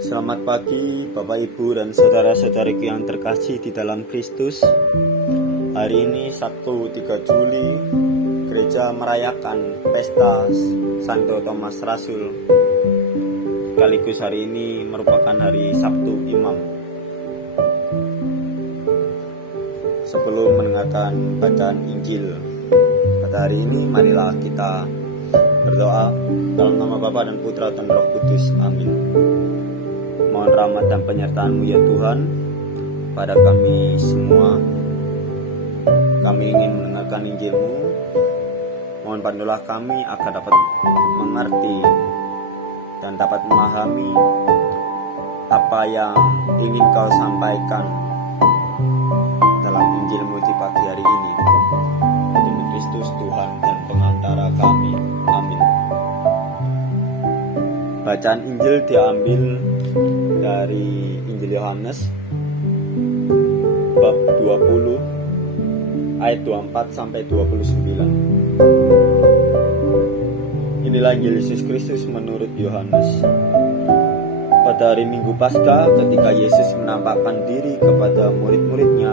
Selamat pagi Bapak Ibu dan saudara-saudariku yang terkasih di dalam Kristus. Hari ini Sabtu 3 Juli, gereja merayakan pesta Santo Thomas Rasul. Sekaligus hari ini merupakan hari Sabtu Imam. Sebelum mendengarkan bacaan Injil pada hari ini, marilah kita berdoa dalam nama Bapa dan Putra dan Roh Kudus. Amin. Mohon rahmat dan penyertaan-Mu ya Tuhan pada kami semua. Kami ingin mendengarkan Injil-Mu. Mohon bantulah kami agar dapat mengerti dan dapat memahami apa yang ingin Kau sampaikan dalam Injil-Mu di pagi hari ini. Demi Kristus Tuhan dan pengantara kami. Amin. Bacaan Injil diambil dari Injil Yohanes bab 20 ayat 24 sampai 29. Inilah Injil Yesus Kristus menurut Yohanes. Pada hari Minggu Paskah, ketika Yesus menampakkan diri kepada murid-muridnya,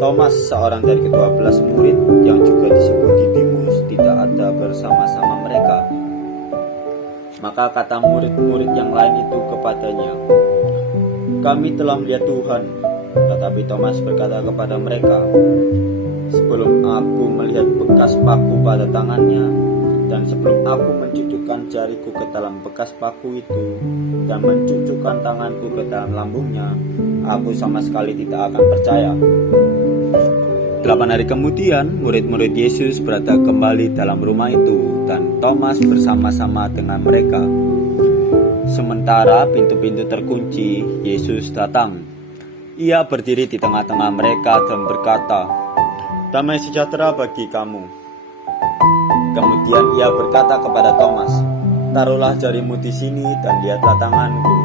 Thomas, seorang dari ke-12 murid yang juga disebut Didimus, tidak ada bersama-sama mereka. Maka kata murid-murid yang lain itu kepadanya, "Kami telah melihat Tuhan." Tetapi Thomas berkata kepada mereka, "Sebelum aku melihat bekas paku pada tangannya, dan sebelum aku mencucukkan jariku ke dalam bekas paku itu, dan mencucukkan tanganku ke dalam lambungnya, aku sama sekali tidak akan percaya." 8 hari kemudian, murid-murid Yesus berada kembali dalam rumah itu, dan Thomas bersama-sama dengan mereka. Sementara pintu-pintu terkunci, Yesus datang. Ia berdiri di tengah-tengah mereka dan berkata, "Damai sejahtera bagi kamu." Kemudian ia berkata kepada Thomas, "Taruhlah jarimu di sini dan lihatlah tanganku.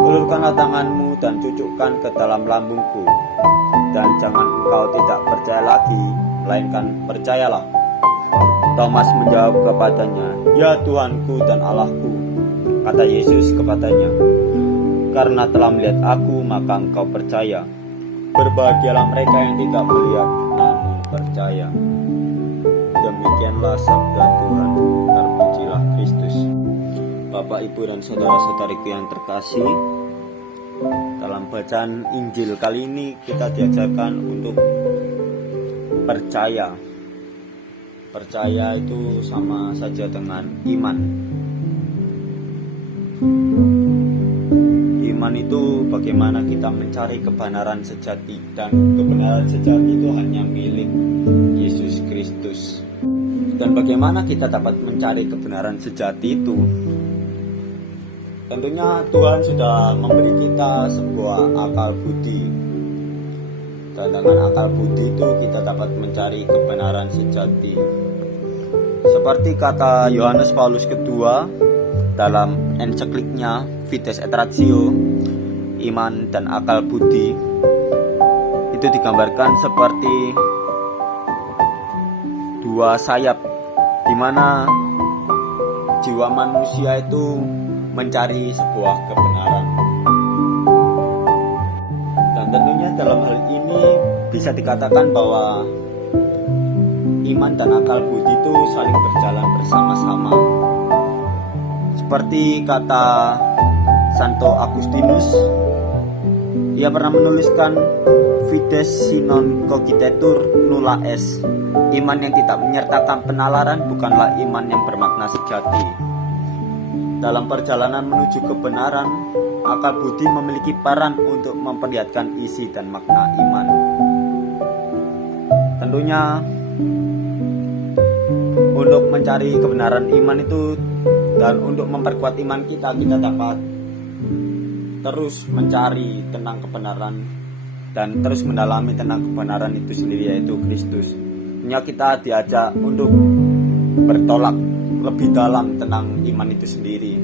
Ulurkanlah tanganmu dan cucukkan ke dalam lambungku. Dan jangan engkau tidak percaya lagi, melainkan percayalah." Thomas menjawab kepadanya, "Ya Tuhanku dan Allahku." Kata Yesus kepadanya, "Karena telah melihat aku, maka engkau percaya. Berbahagialah mereka yang tidak melihat, namun percaya." Demikianlah sabda Tuhan. Terpujilah Kristus. Bapak, Ibu, dan saudara-saudariku yang terkasih, dalam bacaan Injil kali ini kita diajarkan untuk percaya. Percaya itu sama saja dengan iman. Iman itu bagaimana kita mencari kebenaran sejati, dan kebenaran sejati itu hanya milik Yesus Kristus. Dan bagaimana kita dapat mencari kebenaran sejati itu? Tentunya Tuhan sudah memberi kita sebuah akal budi. Dan dengan akal budi itu kita dapat mencari kebenaran sejati. Seperti kata Yohanes Paulus kedua dalam ensikliknya Fides et Ratio, iman dan akal budi itu digambarkan seperti dua sayap, di mana jiwa manusia itu mencari sebuah kebenaran. Dan tentunya dalam hal ini bisa dikatakan bahwa iman dan akal budi itu saling berjalan bersama-sama. Seperti kata Santo Agustinus, ia pernah menuliskan, "Fides si non cogitetur nulla est." Iman yang tidak menyertakan penalaran bukanlah iman yang bermakna sejati. Dalam perjalanan menuju kebenaran, akal budi memiliki peran untuk memperlihatkan isi dan makna iman. Tentunya untuk mencari kebenaran iman itu dan untuk memperkuat iman kita dapat terus mencari tentang kebenaran dan terus mendalami tentang kebenaran itu sendiri, yaitu Kristus. Hanya kita diajak untuk bertolak lebih dalam tentang iman itu sendiri.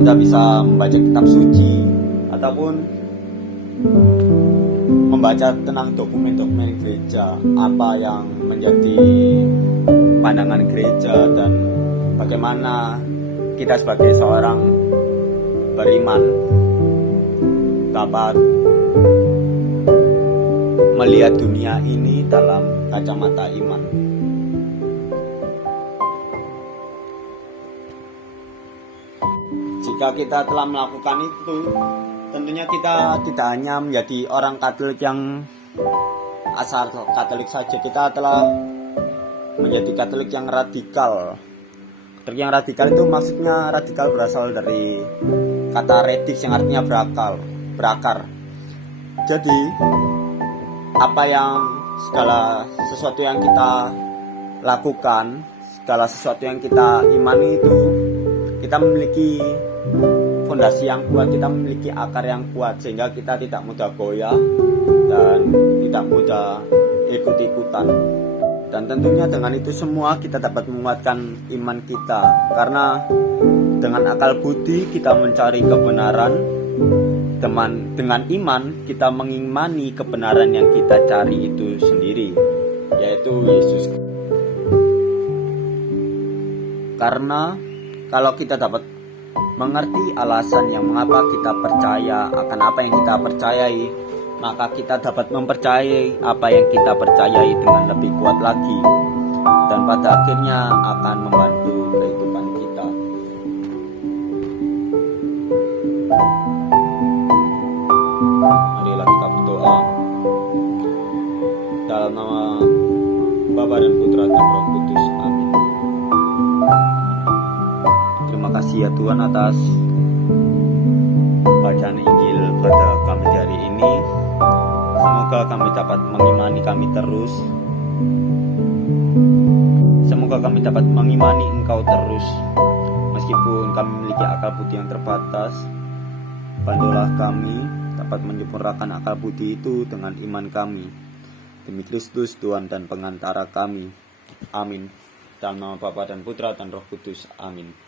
Kita bisa membaca kitab suci ataupun membaca tentang dokumen-dokumen gereja, apa yang menjadi pandangan gereja dan bagaimana kita sebagai seorang iman dapat melihat dunia ini dalam kacamata iman. Jika kita telah melakukan itu, tentunya kita tidak hanya menjadi orang Katolik yang asal Katolik saja, kita telah menjadi Katolik yang radikal. Katolik yang radikal itu maksudnya radikal berasal dari kata redix yang artinya berakar. Jadi segala sesuatu yang kita lakukan, segala sesuatu yang kita imani itu, kita memiliki fondasi yang kuat, kita memiliki akar yang kuat, sehingga kita tidak mudah goyah dan tidak mudah ikut-ikutan. Dan tentunya dengan itu semua kita dapat menguatkan iman kita, karena dengan akal budi kita mencari kebenaran, dengan iman kita mengimani kebenaran yang kita cari itu sendiri, yaitu Yesus. Karena kalau kita dapat mengerti alasan yang mengapa kita percaya akan apa yang kita percayai, maka kita dapat mempercayai apa yang kita percayai dengan lebih kuat lagi, dan pada akhirnya akan membantu kehidupan kita. Marilah kita berdoa. Dalam nama Bapa dan Putra dan Roh Kudus. Amin. Terima kasih ya Tuhan atas bacaan Injil pada kami hari ini. Semoga kami dapat mengimani Engkau terus, meskipun kami memiliki akal budi yang terbatas. Bantulah kami dapat menyempurnakan akal budi itu dengan iman kami, demi Kristus Tuhan dan pengantara kami. Amin. Dalam nama Bapa dan Putra dan Roh Kudus. Amin.